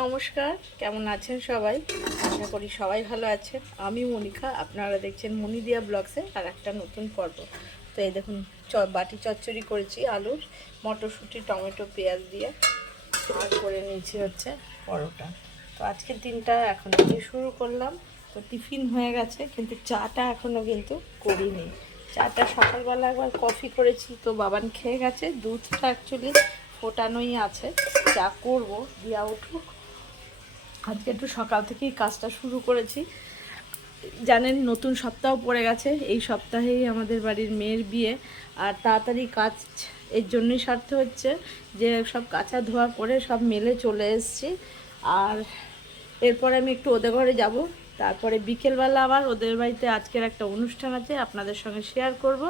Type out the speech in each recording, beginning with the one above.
নমস্কার, কেমন আছেন সবাই? আশা করি সবাই ভালো আছেন। আমি মনিকা, আপনারা দেখছেন মনিদিয়া ব্লগসের আর একটা নতুন পর্ব। তো এই দেখুন, বাটি চচ্চড়ি করেছি আলুর, মটরশুঁটি, টমেটো, পেঁয়াজ দিয়ে। আর করে নিয়েছি হচ্ছে পরোটা। তো আজকের দিনটা এখন থেকে শুরু করলাম। তো টিফিন হয়ে গেছে, কিন্তু চাটা এখনও কিন্তু করিনি। চাটা সকালবেলা একবার কফি করেছি, তো বাবান খেয়ে গেছে। দুধটা অ্যাকচুয়ালি ফোটানোই আছে, চা করব, দিয়া উঠুক। আজকে একটু সকাল থেকেই কাজটা শুরু করেছি। জানেন, নতুন সপ্তাহ পড়ে গেছে। এই সপ্তাহেই আমাদের বাড়ির মেয়ের বিয়ে। আর তাড়াতাড়ি কাজ এর জন্যই সারতে হচ্ছে যে সব কাঁচা ধোয়া করে সব মেলে চলে এসেছি। আর এরপরে আমি একটু ওদের ঘরে যাব। তারপরে বিকেলবেলা আবার ওদের বাড়িতে আজকের একটা অনুষ্ঠান আছে, আপনাদের সঙ্গে শেয়ার করব।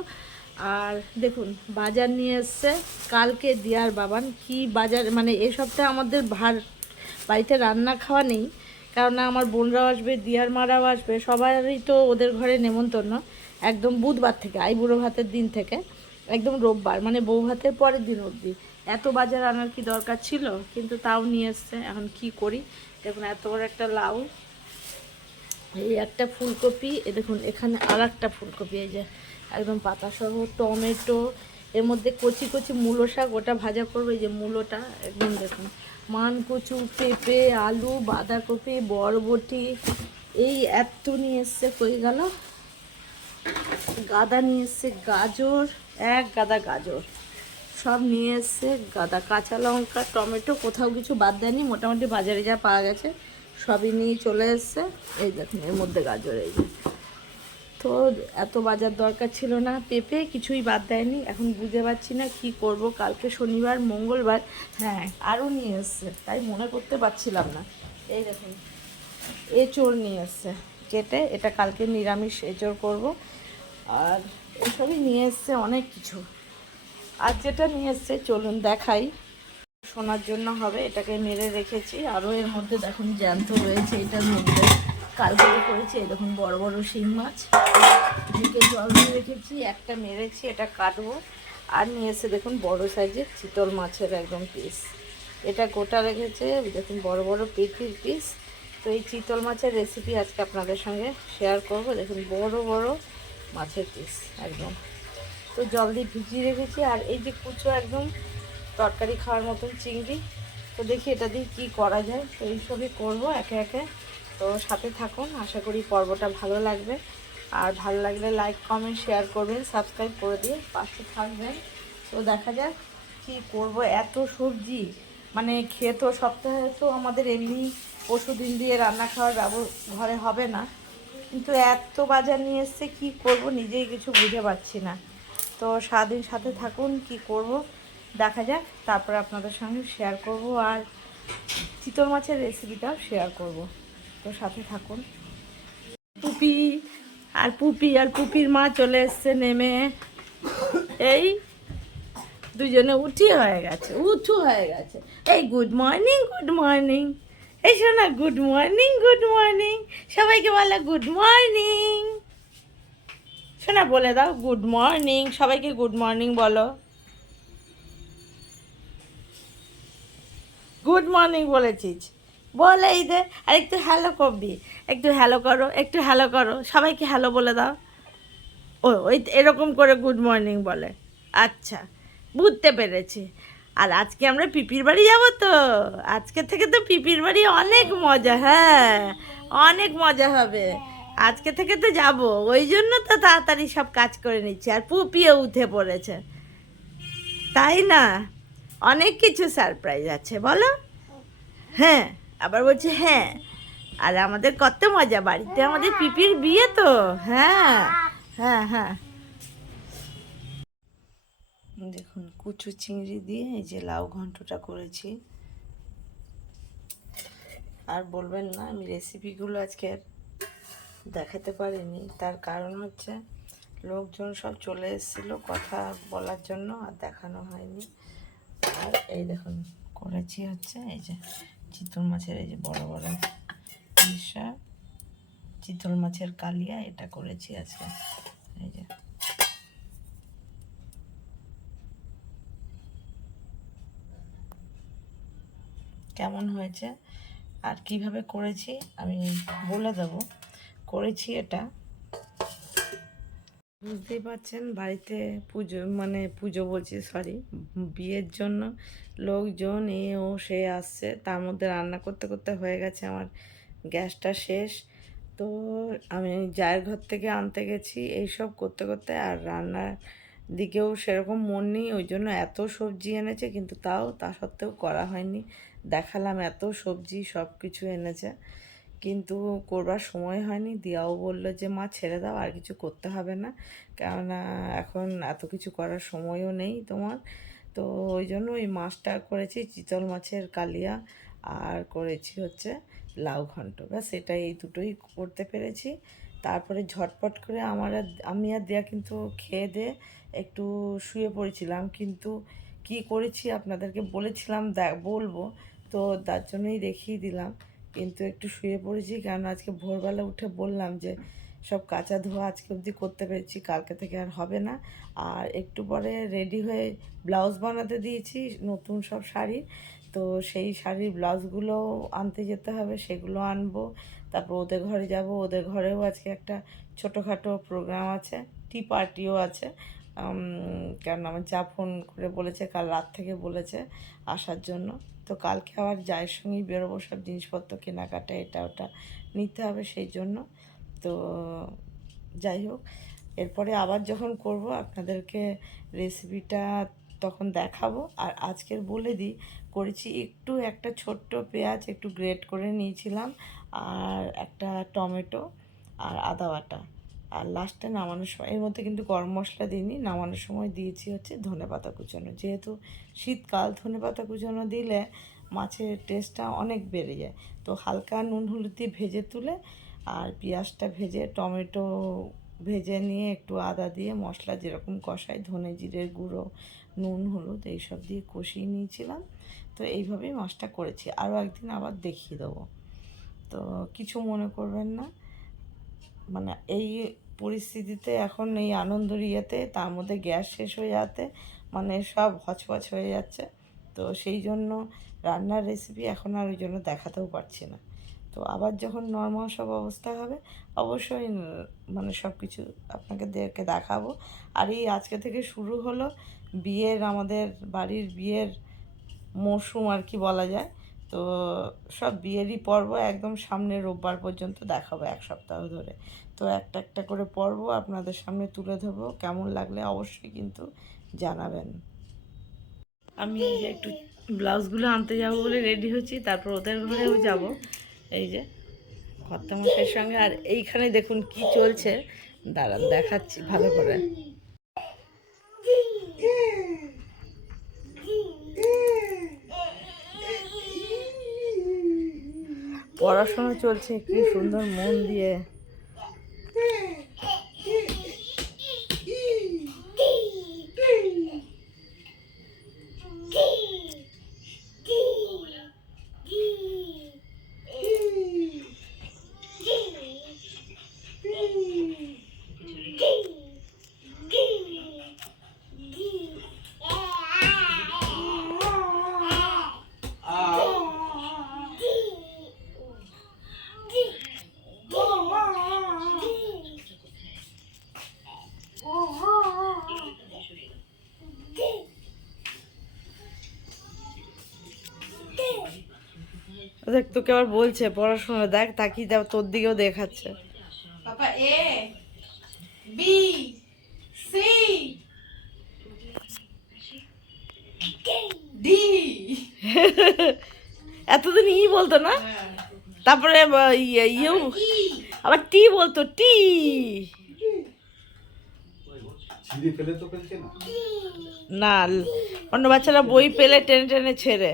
আর দেখুন, বাজার নিয়ে এসছে কালকে দিয়ার বাবান। কি বাজার, মানে এই সপ্তাহে আমাদের বাড়িতে রান্না খাওয়া নেই, কারণ আমার বোনরাও আসবে, দিয়ার মারাও আসবে, সবারই তো ওদের ঘরে নেমন্তন্ন। একদম বুধবার থেকে, আইবুড়ো ভাতের দিন থেকে একদম রোববার, মানে বউ ভাতের পরের দিন অবধি। এত বাজার আনার কি দরকার ছিল, কিন্তু তাও নিয়ে এসছে। এখন কি করি, দেখুন এত বড় একটা লাউ, এই একটা ফুলকপি, এ দেখুন এখানে আর একটা ফুলকপি, এই যে একদম পাতাসহ, টমেটো, এর মধ্যে কচি কচি মূলো শাক, ওটা ভাজা করবো। এই যে মূলোটা একদম দেখুন, মানকচু, পেঁপে, আলু, বাঁধাকপি, বরবটি, এই এত নিয়ে এসছে। কই গেল, গাদা নিয়ে এসছে, গাজর, এক গাদা গাজর সব নিয়ে এসছে, গাদা কাঁচা লঙ্কা, টমেটো, কোথাও কিছু বাদ দেয়নি। মোটামুটি বাজারে যা পাওয়া গেছে সবই নিয়ে চলে এসছে। এই দেখুন এর মধ্যে গাজর, এই যে। তো এত বাজার দরকার ছিল না, পেঁপে কিছুই বাদ দেয়নি। এখন বুঝতে পারছি না কি করব। কালকে শনিবার, মঙ্গলবার, হ্যাঁ আরও নিয়ে এসছে, তাই মনে করতে পারছিলাম না। এই দেখুন, এঁচোড় নিয়ে এসছে কেটে, এটা কালকে নিরামিষ এঁচোড় করব। আর এসবই নিয়ে এসছে অনেক কিছু। আর যেটা নিয়ে এসছে চলুন দেখাই। শোনার জন্য হবে, এটাকে মেরে রেখেছি। আরও এর মধ্যে দেখুন জ্যান্ত রয়েছে এটার মধ্যে, কালকে করেছি। এই দেখুন বড় বড় শিং মাছ, ঢেকে জল দিয়ে রেখেছি, একটা মেরেছি, এটা কাটবো। আর নিয়ে এসে দেখুন বড় সাইজের চিতল মাছের একদম পিস, এটা গোটা রেখেছে। দেখুন বড় বড় পেটির পিস। তো এই চিতল মাছের রেসিপি আজকে আপনাদের সঙ্গে শেয়ার করব। দেখুন বড় বড় মাছের পিস একদম, তো জল দিয়ে ভিজিয়ে রেখেছি। আর এই যে কুচো একদম তরকারি খাওয়ার মতন চিংড়ি, তো দেখি এটা দিয়ে কী করা যায়। তো এইসবই করবো একে একে। তো সাথে থাকুন, আশা করি পর্বটা ভালো লাগবে। আর ভালো লাগলে লাইক, কমেন্ট, শেয়ার করবেন, সাবস্ক্রাইব করে দিয়ে পাশে থাকবেন। তো দেখা যাক কী করব। এত সবজি, মানে খেয়ে তো সপ্তাহে তো আমাদের এমনি পশুদিন দিয়ে রান্না খাওয়ার ঘরে হবে না, কিন্তু এত বাজার নিয়ে এসছে, কী করব নিজেই কিছু বুঝে পারছি না। তো সারাদিন সাথে থাকুন, কি করব দেখা যাক, তারপরে আপনাদের সঙ্গে শেয়ার করব। আর চিতল মাছের রেসিপিটাও শেয়ার করব, তো সাথে থাকুন। পুপি আর পুপির মা চলে এসছে নেমে। এই দুজনে উঁচু হয়ে গেছে। এই গুড মর্নিং, গুড মর্নিং। এই শোনা, গুড মর্নিং, গুড মর্নিং। সবাইকে বলো গুড মর্নিং। শোনা বলে দাও গুড মর্নিং, সবাইকে গুড মর্নিং বলো। গুড মর্নিং বলেছিস, বলে এই দে। আর একটু হ্যালো করবি, একটু হ্যালো করো, একটু হ্যালো করো, সবাইকে হ্যালো বলে দাও। ওই এরকম করে গুড মর্নিং বলে। আচ্ছা, বুঝতে পেরেছি। আর আজকে আমরা পিপির বাড়ি যাব তো, আজকে থেকে তো পিপির বাড়ি অনেক মজা, হ্যাঁ অনেক মজা হবে। আজকে থেকে তো যাব, ওই জন্য তো তাড়াতাড়ি সব কাজ করে নিচ্ছি। আর পুপিও উঠে পড়েছে, তাই না? অনেক কিছু সারপ্রাইজ আছে বলো। হ্যাঁ, আবার বলছে হ্যাঁ। আর আমাদের কত মজা, বাড়িতে আমাদের পিপির বিয়ে তো। হ্যাঁ হ্যাঁ হ্যাঁ। দেখুন কুচু চিংড়ি দিয়ে এই যে লাউ ঘন্টটা করেছি। আর বলবেন না আমি রেসিপিগুলো আজকে দেখাতে পারিনি, তার কারণ হচ্ছে লোকজন সব চলে এসেছিলো কথা বলার জন্য, আর দেখানো হয়নি। আর এই দেখুন করেছি হচ্ছে এই যে চিতল মাছের, এই যে বড় বড় ইসা চিতল মাছের কালিয়া, এটা করেছি আজকে। এই যে কেমন হয়েছে আর কিভাবে করেছি আমি বলে দেব। করেছি এটা, বুঝতেই পারছেন, বাড়িতে পুজো মানে পুজো বলছি সরি, বিয়ের জন্য লোকজন এ ও সে আসছে, তার মধ্যে রান্না করতে করতে হয়ে গেছে আমার গ্যাসটা শেষ। তো আমি জায়ের ঘর থেকে আনতে গেছি এইসব করতে করতে, আর রান্নার দিকেও সেরকম মন নেই, ওই জন্য এত সবজি এনেছে, কিন্তু তা সত্ত্বেও করা হয়নি। দেখালাম এত সবজি সব কিছু এনেছে, কিন্তু করবার সময় হয়নি। দিয়াও বললো যে মা ছেড়ে দাও, আর কিছু করতে হবে না, কেননা এখন এত কিছু করার সময়ও নেই তোমার। তো ওই জন্য ওই মাছটা করেছি, চিতল মাছের কালিয়া, আর করেছি হচ্ছে লাউ ঘন্ট, ব্যাস এটাই, এই দুটোই করতে পেরেছি। তারপরে ঝটপট করে আমি আর দেয়া কিন্তু খেয়ে দিয়ে একটু শুয়ে পড়েছিলাম, কিন্তু কি করেছি আপনাদেরকে বলেছিলাম বলবো, তো তার জন্যই দেখিয়ে দিলাম। কিন্তু একটু শুয়ে পড়েছি, কারণ আজকে ভোরবেলা উঠে বললাম যে সব কাচা ধোয়া আজকে অবধি করতে পেরেছি, কালকে থেকে আর হবে না। আর একটু পরে রেডি হয়ে ব্লাউজ বানাতে দিয়েছি, নতুন সব শাড়ি, তো সেই শাড়ির ব্লাউজগুলো আনতে যেতে হবে, সেগুলো আনবো। তারপর ওদের ঘরে যাব, ওদের ঘরেও আজকে একটা ছোটোখাটো প্রোগ্রাম আছে, টি পার্টিও আছে। কারণ আমার যা ফোন করে বলেছে, কাল রাত থেকে বলেছে আসার জন্য। তো কালকে আবার জায়ের সঙ্গেই বেরোবো, সব জিনিসপত্র কেনাকাটা এটা ওটা নিতে হবে, সেই জন্য। তো যাই হোক, এরপরে আবার যখন করব আপনাদেরকে রেসিপিটা তখন দেখাবো। আর আজকের বলে দিই, করেছি একটু একটা ছোট্ট পেঁয়াজ একটু গ্রেট করে নিয়েছিলাম, আর একটা টমেটো, আর আদা বাটা, আর লাস্টে নামানোর সময় এর মধ্যে কিন্তু গরম মশলা দিইনি, নামানোর সময় দিয়েছি হচ্ছে ধনেপাতা কুচানো। যেহেতু শীতকাল, ধনেপাতা কুচানো দিলে মাছের টেস্টটা অনেক বেড়ে যায়। তো হালকা নুন হলুদ দিয়ে ভেজে তুলে, আর পেঁয়াজটা ভেজে, টমেটো ভেজে নিয়ে, একটু আদা দিয়ে মশলা যেরকম কষাই, ধনে জিরের গুঁড়ো, নুন হলুদ এইসব দিয়ে কষিয়ে নিয়েছিলাম। তো এইভাবেই মাছটা করেছি, আরও একদিন আবার দেখিয়ে দেবো, তো কিছু মনে করবেন না। মানে এই পরিস্থিতিতে এখন এই আনন্দর ইয়েতে, তার মধ্যে গ্যাস শেষ হয়ে যাতে মানে সব হচপচ হয়ে যাচ্ছে, তো সেই জন্য রান্নার রেসিপি এখন আর ওই জন্য দেখাতেও পারছি না। তো আবার যখন নর্মাল সব অবস্থা হবে, অবশ্যই মানে সব কিছু আপনাদেরকে দেখাবো। আর এই আজকে থেকে শুরু হলো বিয়ের, আমাদের বাড়ির বিয়ের মরশুম আর কি বলা যায়। তো সব বিয়েরই পর্ব একদম সামনের রোববার পর্যন্ত দেখাবো, এক সপ্তাহ ধরে। তো একটা একটা করে পর্ব আপনাদের সামনে তুলে ধরবো, কেমন লাগলে অবশ্যই কিন্তু জানাবেন। আমি এই যে একটু ব্লাউজগুলো আনতে যাবো বলে রেডি হচ্ছি, তারপর ওদের ঘরেও যাব, এই যে কর্তামশাইয়ের সঙ্গে। আর এইখানে দেখুন কি চলছে, দাঁড়ান দেখাচ্ছি ভালো করে। পড়াশোনা চলছে কি সুন্দর মন দিয়ে। দেখ, তোকে আবার বলছে পড়াশোনা, দেখ তাকিয়ে দাও, তোর দিকেও দেখাচ্ছে। পাপা এ বি সি ডি। এতদিন ই বলতো না, তারপরে ইয়েও আবার টি বলতো, টি। না, অন্য বাচ্চারা বই পেলে টেনে টেনে ছেড়ে।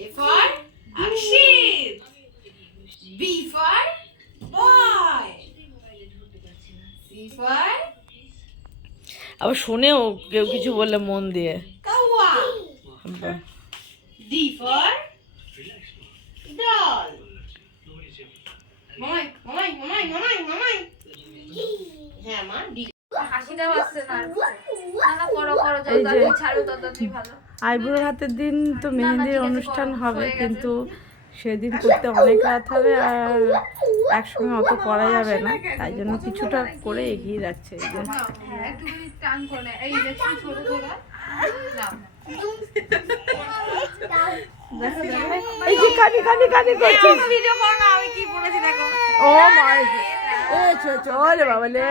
A for Akshit. B for boy. C for আবার শোনেও কেউ কিছু বললে মন দিয়ে। kawa. বাহ। D for doll. Mamai, mamai, mamai, mamai, mamai. হ্যাঁ মা, D. হাসিটা পাচ্ছে না, না করো করো, যত ছাড়ো ততই ভালো। আইবুড়ো হাতের দিন তো মেহেন্দির অনুষ্ঠান হবে, কিন্তু সেদিন করতে অনেক রাত হবে আর একসঙ্গে অত করা যাবে না, তাই জন্য কিছুটা করে এগিয়ে যাচ্ছে। এই যে এই যে কানি কানি কানি করছিস, ভিডিও করো না, আমি কি বলেছি দেখো। ও মাই এ চলে বাবা লে,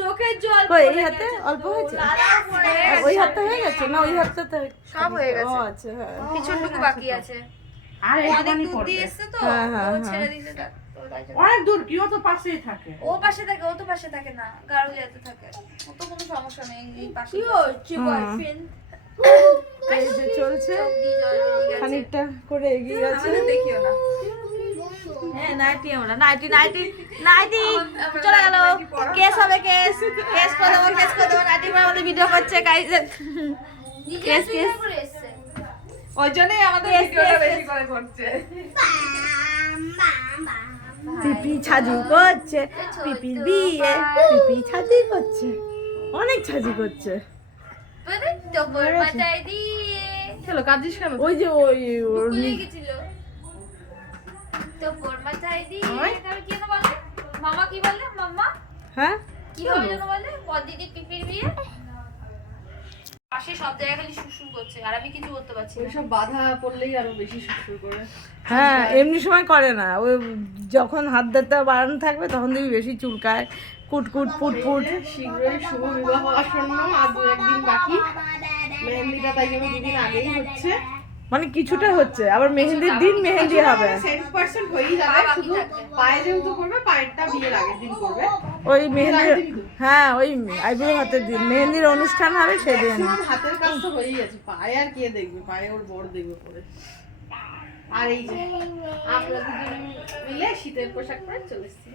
চোখের জল কই এই হাতে অল্প হয়েছে, আর ওই হাতটা হয়ে গেছে না, ওই হাতটা তো সব হয়ে গেছে। ও আচ্ছা হ্যাঁ, পিছনটুকু বাকি আছে। আর অনেক একটুখানি দূর করবে। দিয়ে এসছে তো, হ্যাঁ, হ্যাঁ, ও হ্যাঁ। ছেড়ে দিতে থাক, তো তাই জন্য। অনেক দূর কি, ও তো পাশেই থাকে। ও পাশে থাকে, ও তো পাশে থাকে না, গাড়ুলিয়াতে থাকে। ও তো কোনো সমস্যা নেই, এই পাশে বয়ফ্রেন্ড এই যে চলছে, খানিকটা করে এগিয়ে গেছে। দেখিও না। হ্যাঁ, নাইটি আমরা নাইটি নাইটি নাইটি চলে গেল। কেস হবে, কেস কেস করে দেবো, কেস করে দেবো। নাইটি করে আমাদের ভিডিও করছে গাইস। কেস কেস ওই জন্যই আমাদের ভিডিওটা বেশি করে করছে। পিপি ছাজি করছে, পিপির বিয়ে, পিপি ছাজি করছে, অনেক ছাজি করছে। টপর মাথায় দিয়ে চলো কাজিস কেন? ওই যে ওই ওর ভুলে গেছিল। টপর মাথায় দিয়ে তাহলে কি যেন বলে? মামা কি বলে? মাম্মা হ্যাঁ কি হবে যেন বলে? বদিদি পিপির বিয়ে। পাশে সব জায়গায় খালি শুশুর করছে আর আমি কিছু করতে পারছি না। ওইসব বাধা পড়লেই আরো বেশি শুরু করে। হ্যাঁ, এমনি সময় করে না, ওই যখন হাত ধরতে বাড়ানো থাকবে তখন দেখবি বেশি চুলকায়, কুটকুট ফুটফুট। শীঘ্রই শুভ বিবাহ আসন্ন, আর 2-1 দিন বাকি। মেহেন্দিটা তাই জন্য 2 দিন আগেই হচ্ছে। মানে কিছুটা হচ্ছে, আবার মেহেন্দির দিন মেহেন্দি হবে, 100% হয়েই যাবে, শুধু পায়ে যেহেতু করবে, পায়েরটা বিয়ের আগের দিন করবে। ওই মেহেন্দির, হ্যাঁ ওই আইবুড়ো হাতের দিন মেহেন্দির অনুষ্ঠান হবে সেদিন। maximum হাতের কাজ তো হয়েই গেছে, পায়ে আর কে দেখবে, পায়ে ওর বর দেখবে পরে। আর এই যে আমরা দুজন মিলে শীতের পোশাক পরে চলে এসেছি।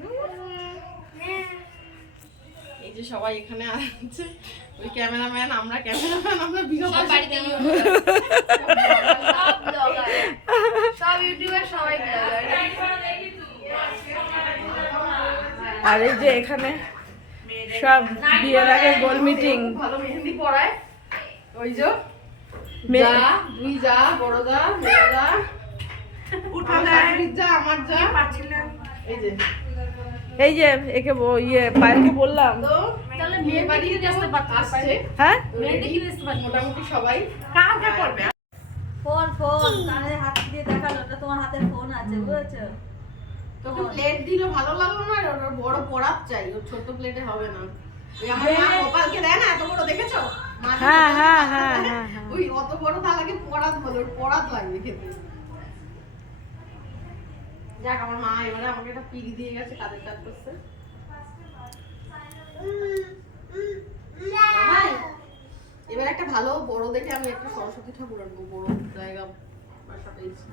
এই যে সবাই এখানে আছে, ওই ক্যামেরাম্যান, আমরা ক্যামেরাম্যান, আমরা ভিডিও সব বাড়িতে সব ব্লগার, সব ইউটিউবার, সবাই ব্লগার। আর এই যে এখানে সব বিয়ের আগে গোল মিটিং, ভালো মেহেন্দি পরায়। ওই যে মে- যা, দুই যা, বড় যা, মেয়ে যা, আমার শাশুড়ির যা, আমার যা। এই যে এই যে একে ইয়ে পায়েলকে বললাম, তাহলে বিয়ে বাড়ি আসছে, হ্যাঁ মোটামুটি সবাই। কাকে করবে? ফোন ফোন কানে হাত দিয়ে দেখালো, ওটা তোমার হাতের ফোন আছে, বুঝেছো? তোকে প্লেট দিলে ভালো লাগলো না, ওর বড় পরাত চাই, ওর ছোট প্লেটে হবে না। ওই আমার মা গোপালকে দেয় না, এত বড় দেখেছো? মা যে হ্যাঁ, গোপালকে হ্যাঁ, দেয়, হ্যাঁ, হ্যাঁ, হ্যাঁ। ওই অত বড় থালাকে পরাত বলে, ওর পরাত লাগবে খেতে। যাক, আমার মা এবারে আমাকে একটা পিক দিয়ে গেছে, কাদের কাজ করছে। মামাই, এবার একটা ভালো বড় দেখে আমি একটা সরস্বতী ঠাকুর আনবো, বড় জায়গা বাসা পেয়েছি।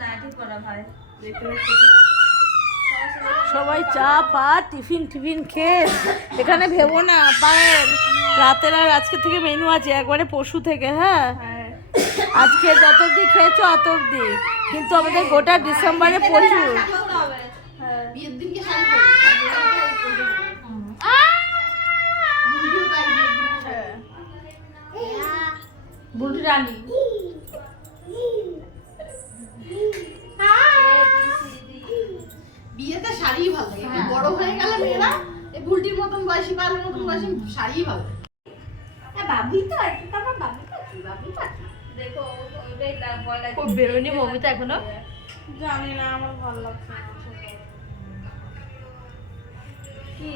নাইটি পরা ভাই, দেখতে দেখতে সবাই চা পা টিফিন টিফিন খেয়ে এখানে ভেবো না পায়েল, রাতের আর আজকে থেকে মেনু আছে একবারে পশু থেকে। হ্যাঁ, আজকে যত অব্দি খেয়েছো অত অব্দি, কিন্তু আমাদের গোটা ডিসেম্বরে প্রচুর। বিয়ের দিনকে শাড়ি পরবো, আর বিয়ের দিনকে শাড়ি পরবো। বুলটিও তাই বিয়ের দিনকে শাড়ি পরবে। বুলটি রানী বিয়েতে শাড়িই ভালো লাগে, একটু বড় হয়ে গেলে মেয়েরা এই বুলটির মতন বয়সী, পালের মতন বয়সী শাড়িই ভালো লাগে। বাবি তো আছে, তোমার বাবি পাখি, বাবি পাখি দেখো, ওইটাই ভয় লাগে। খুব বেরোনি মমিতা এখনো। জানি না, আমার ভালো লাগছে কি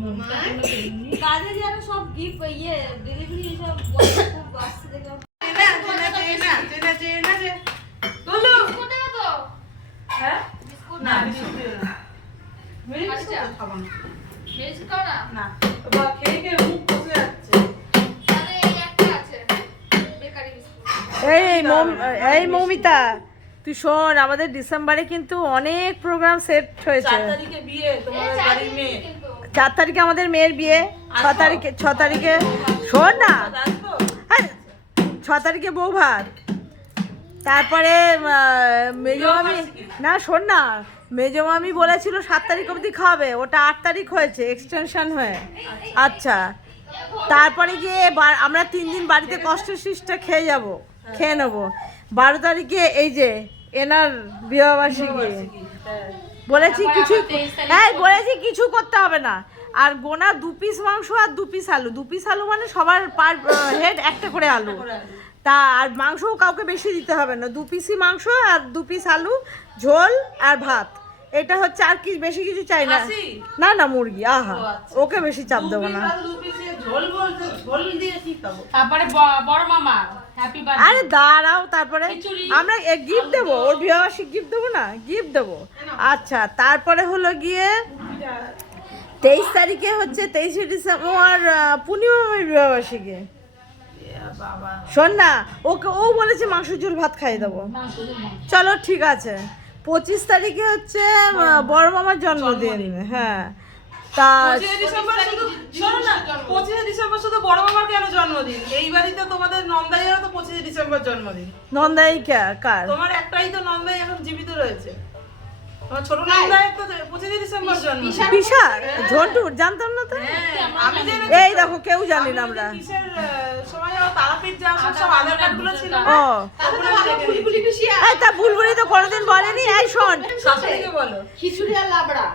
মামাই। কাজে যেন সব গিফট ইয়ে ডেলিভারি সব খুব আসছে দেখলাম। বিস্কুট দেবো তো? হ্যাঁ? বিস্কুট না, না, বিস্কুট দিও না। আচ্ছা। খাবো না। বিস্কুট খাও না? না, বাবা খেয়ে খেয়ে মুখ বসে যাচ্ছে। তাহলে এই একটা আছে, বেকারি বিস্কুট। এই মমিতা, তুই শোন, আমাদের ডিসেম্বরে কিন্তু অনেক প্রোগ্রাম সেট হয়েছে। 4 তারিখে বিয়ে তোমাদের বাড়ির মেয়ে। কিন্তু 4 তারিখে আমাদের মেয়ের বিয়ে, 6 তারিখে শোন না, আসবো? হ্যাঁ 6 তারিখে বউ ভাত, তারপরে মেজো মামি, না শোন না, মেজো মামি বলেছিল 7 তারিখ অবধি খাবে, ওটা 8 তারিখ হয়েছে এক্সটেনশন হয়ে। আচ্ছা, তারপরে গিয়ে আমরা 3 দিন বাড়িতে কষ্ট সৃষ্টে খেয়ে নেবো। 12 তারিখে এই যে এনার বিবাহবার্ষিকী। বলেছি কিছু, হ্যাঁ বলেছি কিছু করতে হবে না। আর গোনা 2 পিস মাংস আর 2 পিস আলু। 2 পিস আলু মানে সবার পার হেড একটা করে আলু। তা আর মাংসও কাউকে বেশি দিতে হবে না। 2 পিসই মাংস আর 2 পিস আলু, ঝোল আর ভাত। এটা হচ্ছে, আর কি বেশি কিছু চাই না। না না মুরগি, আহা ওকে বেশি চাপ দেবো না। তারপরে বড় মামা হ্যাপি বার্থডে। আরে দাঁড়াও, তারপরে আমরা গিফট দেবো, ওর বিবাহবার্ষিকী গিফট দেবো না, গিফট দেবো। আচ্ছা, তারপরে হলো গিয়ে 23 তারিখে হচ্ছে 23শে ডিসেম্বর পূর্ণিমার বিবাহবার্ষিকী। শোন না, ওকে ও বলেছে মাংস ঝোল ভাত খাইয়ে দেবো। চলো ঠিক আছে। 25 তারিখে হচ্ছে বড় মামার জন্মদিন। হ্যাঁ, তা 25 ডিসেম্বর শুধু বড় মামার কেন জন্মদিন? এই বাড়িতে তোমাদের নন্দাইয়েরও তো 25 ডিসেম্বর জন্মদিন। নন্দাই কার? তোমার একটাই তো নন্দাই এখন জীবিত রয়েছে। তোমার ছোট নন্দাইয়ের তো 25 ডিসেম্বর জন্মদিন। বিশাল ঝন্টুর জানতাম না তো। আমি জেনেছি। এই দেখো, কেউ জানি না আমরা। কিসের সময় তারাপীঠ যাওয়ার সব আধার কার্ড গুলো ছিল। ও তারপরে বুলবুলি খুশি এই তা বুলবুলি তো কোনোদিন বলেনি। এই শোন, শাশুড়িকে বলো খিচুড়ি আর লাবড়া।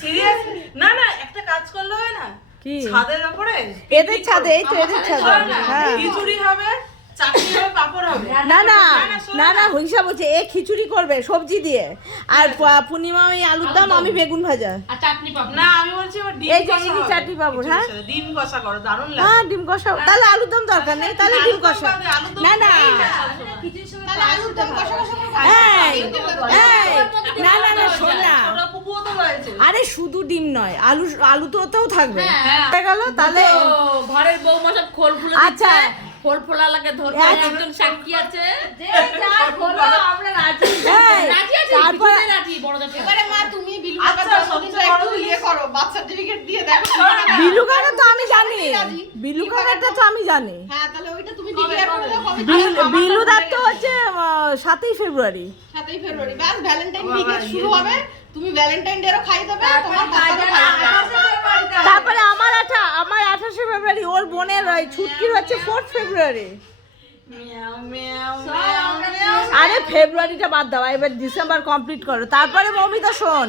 সিরিয়াস? না না, একটা কাজ করলে হয় না? কি ছাদের উপরে এদের ছাদে? এই তো এদের ছাদে। হ্যাঁ, খিচুড়ি হবে, চাটনি হবে, পাপড় হবে। না না না না, হিংসা বলছে। এ খিচুড়ি করবে সবজি দিয়ে, আর পূর্ণিমা ওই আলুর দম, আমি বেগুন ভাজা। আর চাটনি পাপড়। না, আমি বলছি এবার ডিম এই যে কষা এই হবে। চাটনি পাপড়। হ্যাঁ ডিম কষা করো, দারুণ লাগে। হ্যাঁ, ডিম কষা। তাহলে আলুর দম দরকার নেই, তাহলে ডিম কষা। না না এই, না না না, শোন না। ছোট পুকুও তো রয়েছে। আরে শুধু ডিম নয়, আলু তোতেও থাকবে। হয়ে গেল তাহলে। ঘরের বৌমা সব খোল ফুলে আচ্ছা, খোল ফোলা লাগে ধরতে। একজন সাক্ষী আছে। তারপরে রাজি বড়দের সাথে। আচ্ছা, সবচেয়ে বড় ইয়ে করো, বার্থ সার্টিফিকেট দিয়ে দেখো। বিলু কাকা তো আমি জানি, বিলু কাকাটা তো আমি জানি। হ্যাঁ, তাহলে ওইটা তুমি ডিক্লেয়ার করে দাও কবে? বিলু দার তো হচ্ছে 7ই ফেব্রুয়ারি। 7ই ফেব্রুয়ারি। ব্যাস, ভ্যালেন্টাইন উইক শুরু হবে। তুমি ভ্যালেন্টাইন ডে খাইয়ে দেবে, তোমার বাচ্চাকে খাইয়ে দেবে। তারপরে আমার 28শে ফেব্রুয়ারি, ওর বোনের ওই ছুটকির হচ্ছে 4th ফেব্রুয়ারি। মিয়াও মিয়াও মিয়াও মিয়াও। আরে ফেব্রুয়ারিটা বাদ দাও, এবার ডিসেম্বর কমপ্লিট করো। তারপরে মমিতা শোন,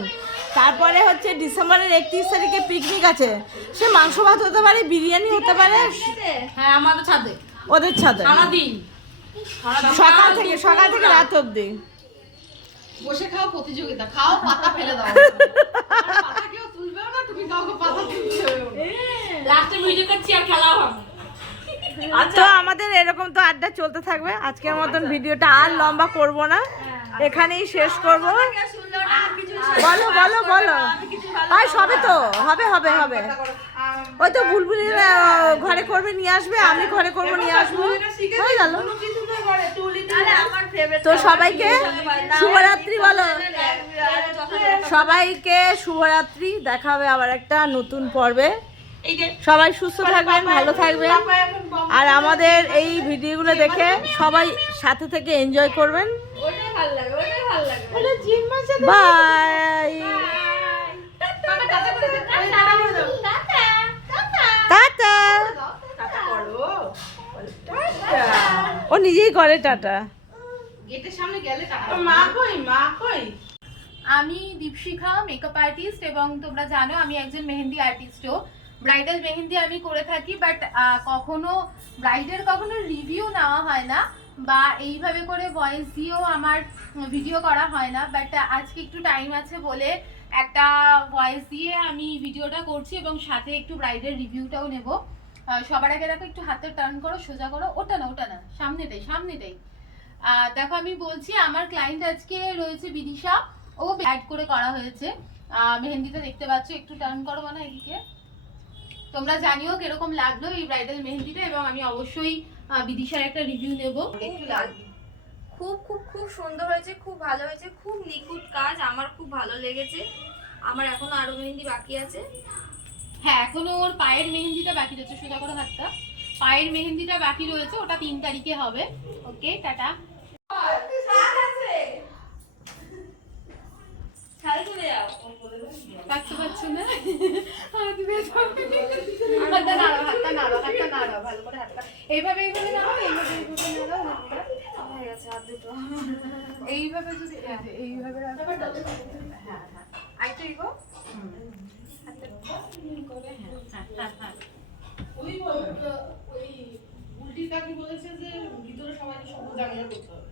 তারপরে হচ্ছে ডিসেম্বরের 31 তারিখে পিকনিক আছে। সে মাংস ভাত হতে পারে, বিরিয়ানি হতে পারে, হ্যাঁ, আমাদের ছাদে ওদের ছাদে সারাদিন। সকাল থেকে রাত অবধি বসে খাও প্রতিযোগিতা, খাও পাতা ফেলে দাও। পাতা কেউ তুলবেও না, তুমি কাউকে পাতা তুলতে হবে না। লাস্টে ভিডিও করছি আর খেলা হবে। তো আমাদের এরকম তো আড্ডা চলতে থাকবে। আজকের মতন ভিডিওটা আর লম্বা করব না, এখানেই শেষ করব। বলো বলো বলো, ভাই সবে তো হবে হবে হবে। ওই তো বুলবুলি ঘরে করবে নিয়ে আসবে, আমি ঘরে করব নিয়ে আসবো, হয়ে গেল। তো সবাইকে শুভরাত্রি বলো, সবাইকে শুভরাত্রি। দেখা হবে আবার একটা নতুন পর্বে। সবাই সুস্থ থাকবেন, ভালো থাকবেন, আর আমাদের এই ভিডিওগুলো দেখে সবাই সাথে থেকে এনজয় করবেন। বাই। টাটা। ও নিজেই করে টাটা। গেটের সামনে গেলে টাকা। মা কই, মা কই? আমি দীপশিখা, মেকআপ আর্টিস্ট, এবং তোমরা জানো আমি একজন মেহেন্দি আর্টিস্টও। ব্রাইডাল মেহেন্দি আমি করে থাকি, বাট কখনো রিভিউ নেওয়া হয় না, বা এইভাবে করে ভয়েস দিয়েও আমার ভিডিও করা হয় না। বাট আজকে একটু টাইম আছে বলে একটা ভয়েস দিয়ে আমি ভিডিওটা করছি, এবং সাথে একটু ব্রাইডের রিভিউটাও নেব। সবার আগে দেখো, একটু হাতে টার্ন করো, সোজা করো। ওটা না, সামনেটাই। দেখো আমি বলছি, আমার ক্লায়েন্ট আজকে রয়েছে বিদিশা, ও অ্যাড করে করা হয়েছে। মেহেন্দিটা দেখতে পাচ্ছ, একটু টার্ন করো না এদিকে। তোমরা জানিও কিরকম লাগলো এই ব্রাইডাল মেহেন্দিটা, এবং আমি অবশ্যই বিদিশার একটা রিভিউ নেব। একটু লাগবে। খুব খুব খুব সুন্দর হয়েছে, খুব ভালো হয়েছে, খুব নিখুঁত কাজ, আমার খুব ভালো লেগেছে। আমার এখনো আরো মেহেন্দি বাকি আছে। হ্যাঁ, এখনো ওর পায়ের মেহেন্দিটা বাকি রয়েছে, সোজা করে হাতটা। পায়ের মেহেন্দিটা বাকি রয়েছে, ওটা 3 তারিখে হবে। ওকে, টাটা। ছাদে চলে যাও। পাচ্ছ না হাত বেশ হাতটা নাড়ো ভালো করে হাতটা এইভাবে নাড়ো হাতটা হয়ে গেছে হাত দুটো। এইভাবে যদি এইভাবে রাখো হ্যাঁ আইটা ইগো ওই উল্টি কাকি বলেছে যে ভিতরে সবাইকে সবুজ জায়গা করতে হবে।